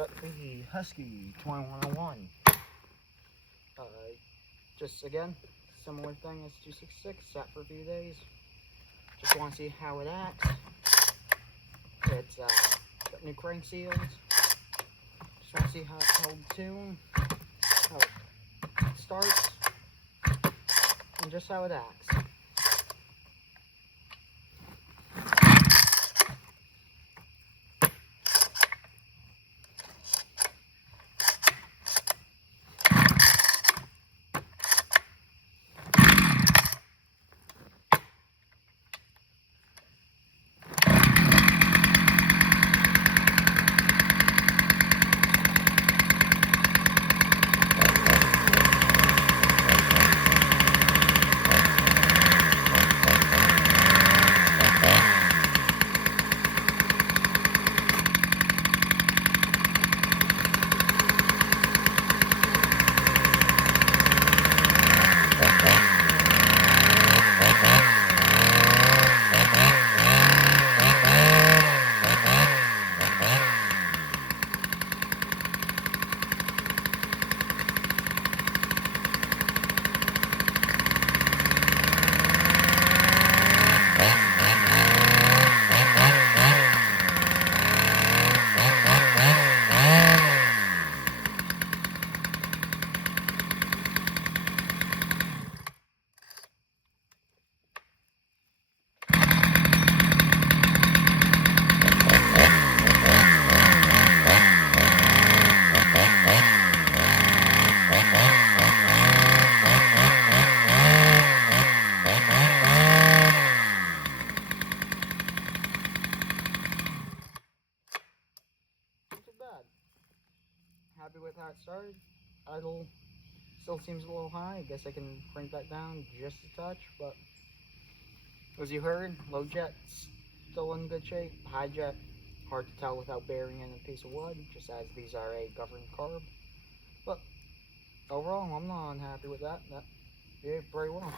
Got the Husky 2101. Just again, similar thing as 266, sat for a few days. Just want to see how it acts. It's got new crank seals. Just want to see how it held tune, how it starts, and just how it acts. Happy with how it started. Idle still seems a little high. I guess I can crank that down just a touch, but as you heard, low jet's still in good shape. High jet, hard to tell without burying in a piece of wood, just as these are a governed carb. But overall, I'm not unhappy with that. That behaved very well.